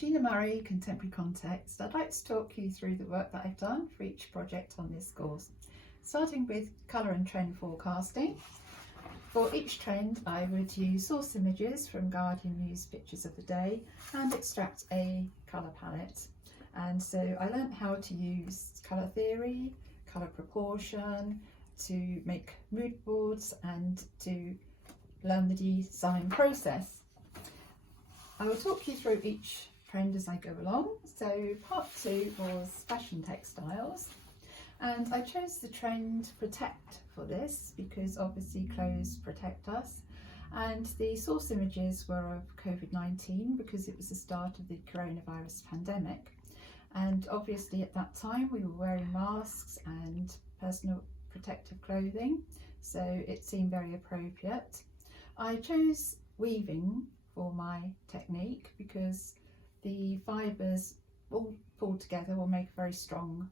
Sheila Murray, Contemporary Context. I'd like to talk you through the work that I've done for each project on this course, starting with colour and trend forecasting. For each trend I would use source images from Guardian News Pictures of the Day and extract a colour palette. And so I learnt how to use colour theory, colour proportion, to make mood boards and to learn the design process. I will talk you through each trend as I go along. So part 2 was fashion textiles, and I chose the trend Protect for this because obviously clothes protect us, and the source images were of COVID-19 because it was the start of the coronavirus pandemic, and obviously at that time we were wearing masks and personal protective clothing, so it seemed very appropriate. I chose weaving for my technique because the fibres all pulled together will make a very strong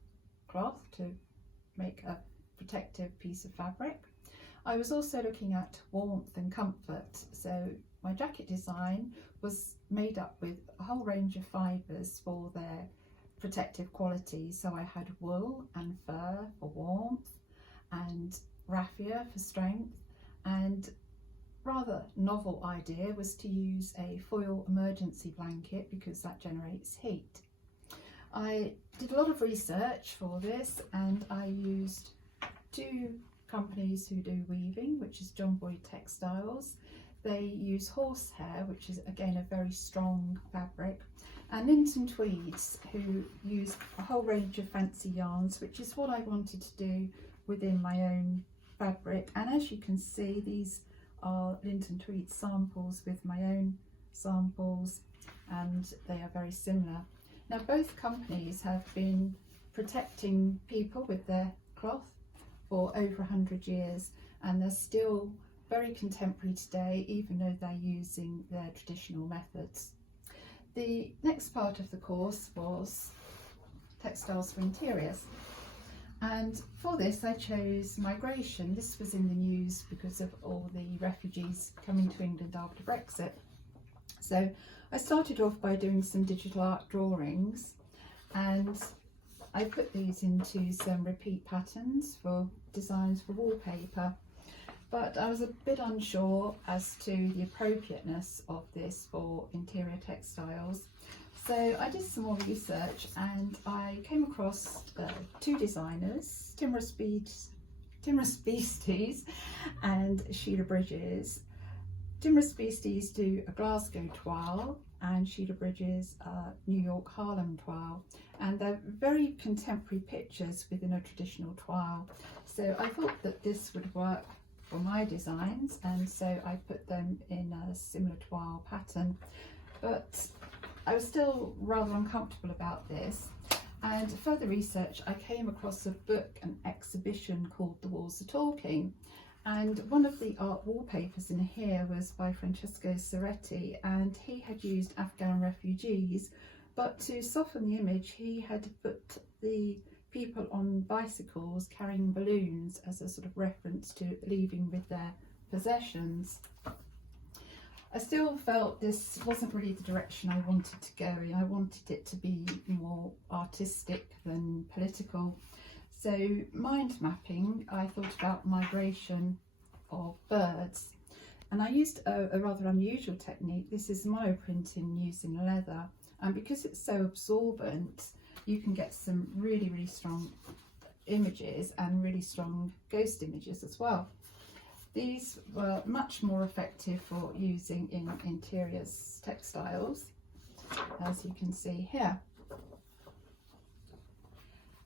cloth to make a protective piece of fabric. I was also looking at warmth and comfort, so my jacket design was made up with a whole range of fibres for their protective qualities. So I had wool and fur for warmth and raffia for strength, and rather novel idea was to use a foil emergency blanket because that generates heat. I did a lot of research for this, and I used 2 companies who do weaving, which is John Boyd Textiles. They use horsehair, which is again a very strong fabric, and Linton Tweeds, who use a whole range of fancy yarns, which is what I wanted to do within my own fabric. And as you can see, these are Linton Tweed samples with my own samples, and they are very similar. Now both companies have been protecting people with their cloth for over 100 years, and they're still very contemporary today, even though they're using their traditional methods. The next part of the course was textiles for interiors. And for this I chose migration. This was in the news because of all the refugees coming to England after Brexit. So I started off by doing some digital art drawings, and I put these into some repeat patterns for designs for wallpaper. But I was a bit unsure as to the appropriateness of this for interior textiles. So I did some more research, and I came across 2 designers, Timorous Beasties and Sheila Bridges. Timorous Beasties do a Glasgow toile, and Sheila Bridges New York Harlem toile, and they're very contemporary pictures within a traditional toile. So I thought that this would work for my designs, and so I put them in a similar toile pattern. But I was still rather uncomfortable about this, and further research I came across a book, an exhibition called The Walls Are Talking, and one of the art wallpapers in here was by Francesco Ceretti, and he had used Afghan refugees, but to soften the image he had put the people on bicycles carrying balloons as a sort of reference to leaving with their possessions. I still felt this wasn't really the direction I wanted to go in. I wanted it to be more artistic than political. So mind mapping, I thought about migration of birds, and I used a rather unusual technique. This is monoprinting using leather, and because it's so absorbent you can get some really strong images and really strong ghost images as well. These were much more effective for using in interiors textiles, as you can see here.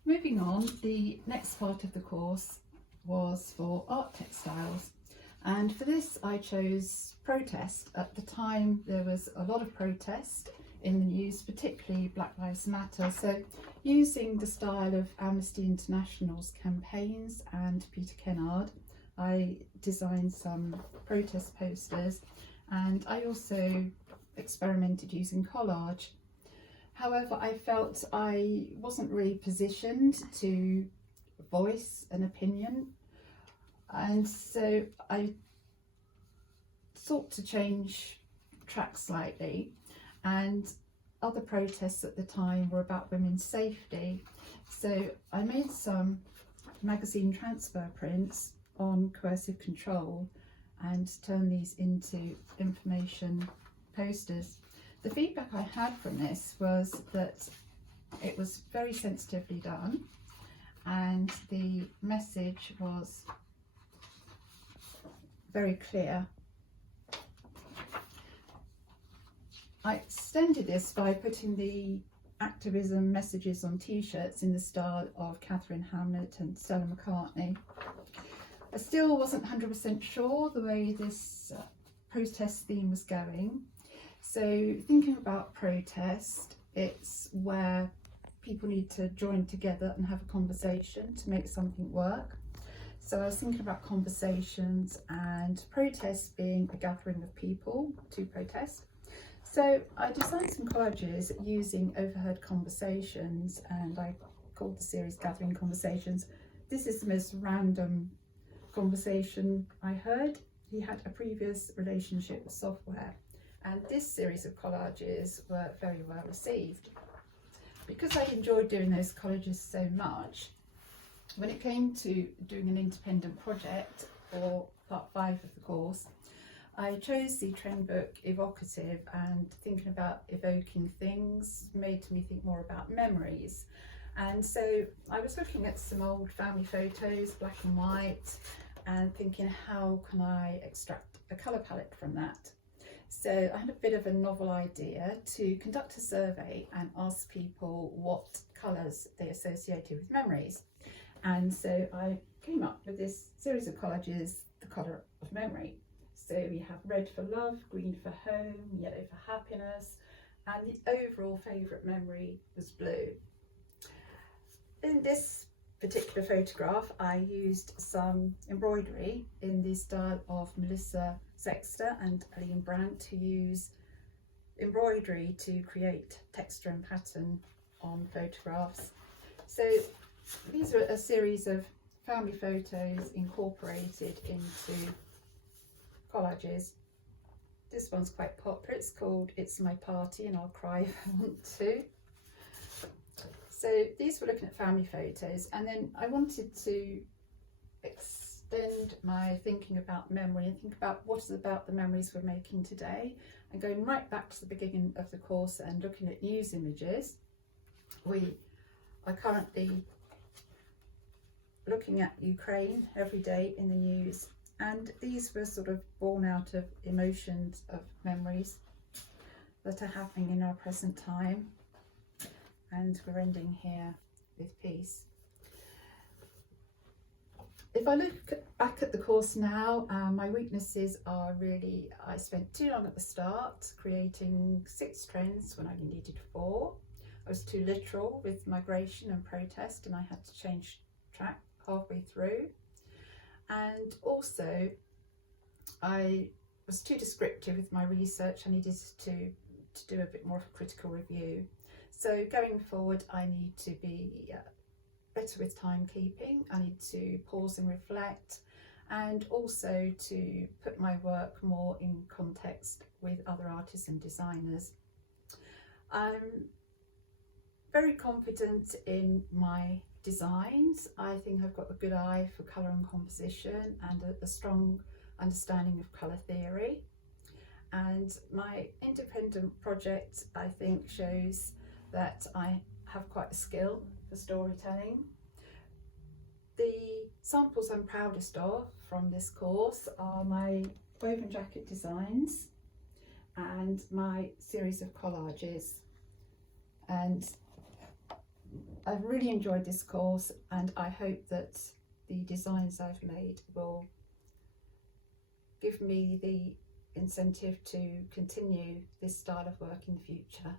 Moving on, the next part of the course was for art textiles, and for this I chose protest. At the time there was a lot of protest in the news, particularly Black Lives Matter, so using the style of Amnesty International's campaigns and Peter Kennard, I designed some protest posters, and I also experimented using collage. However, I felt I wasn't really positioned to voice an opinion, and so I sought to change track slightly, and other protests at the time were about women's safety. So I made some magazine transfer prints on coercive control and turned these into information posters. The feedback I had from this was that it was very sensitively done and the message was very clear. I extended this by putting the activism messages on t-shirts in the style of Catherine Hamlet and Stella McCartney. I still wasn't 100% sure the way this protest theme was going. So thinking about protest, it's where people need to join together and have a conversation to make something work. So I was thinking about conversations and protest being a gathering of people to protest. So I designed some collages using overheard conversations and I called the series Gathering Conversations. This is the most random conversation I heard. He had a previous relationship with software and this series of collages were very well received. Because I enjoyed doing those collages so much, when it came to doing an independent project for part 5 of the course, I chose the trend book Evocative, and thinking about evoking things made me think more about memories. And so I was looking at some old family photos, black and white, and thinking, how can I extract a colour palette from that? So I had a bit of a novel idea to conduct a survey and ask people what colours they associated with memories. And so I came up with this series of collages, the colour of memory. So we have red for love, green for home, yellow for happiness, and the overall favourite memory was blue. In this particular photograph, I used some embroidery in the style of Melissa Sexter and Aline Brandt, who use embroidery to create texture and pattern on photographs. So these are a series of family photos incorporated into collages. This one's quite popular. It's called It's My Party and I'll Cry If I Want To. So these were looking at family photos, and then I wanted to extend my thinking about memory and think about what is about the memories we're making today, and going right back to the beginning of the course and looking at news images. We are currently looking at Ukraine every day in the news, and these were sort of born out of emotions of memories that are happening in our present time. And we're ending here with peace. If I look back at the course now, my weaknesses are really, I spent too long at the start creating 6 trends when I only needed 4. I was too literal with migration and protest, and I had to change track halfway through. And also I was too descriptive with my research. I needed to do a bit more of a critical review. So going forward, I need to be better with timekeeping. I need to pause and reflect, and also to put my work more in context with other artists and designers. I'm very confident in my designs. I think I've got a good eye for colour and composition and a strong understanding of colour theory. And my independent project, I think, shows that I have quite a skill for storytelling. The samples I'm proudest of from this course are my woven jacket designs and my series of collages. And I've really enjoyed this course, and I hope that the designs I've made will give me the incentive to continue this style of work in the future.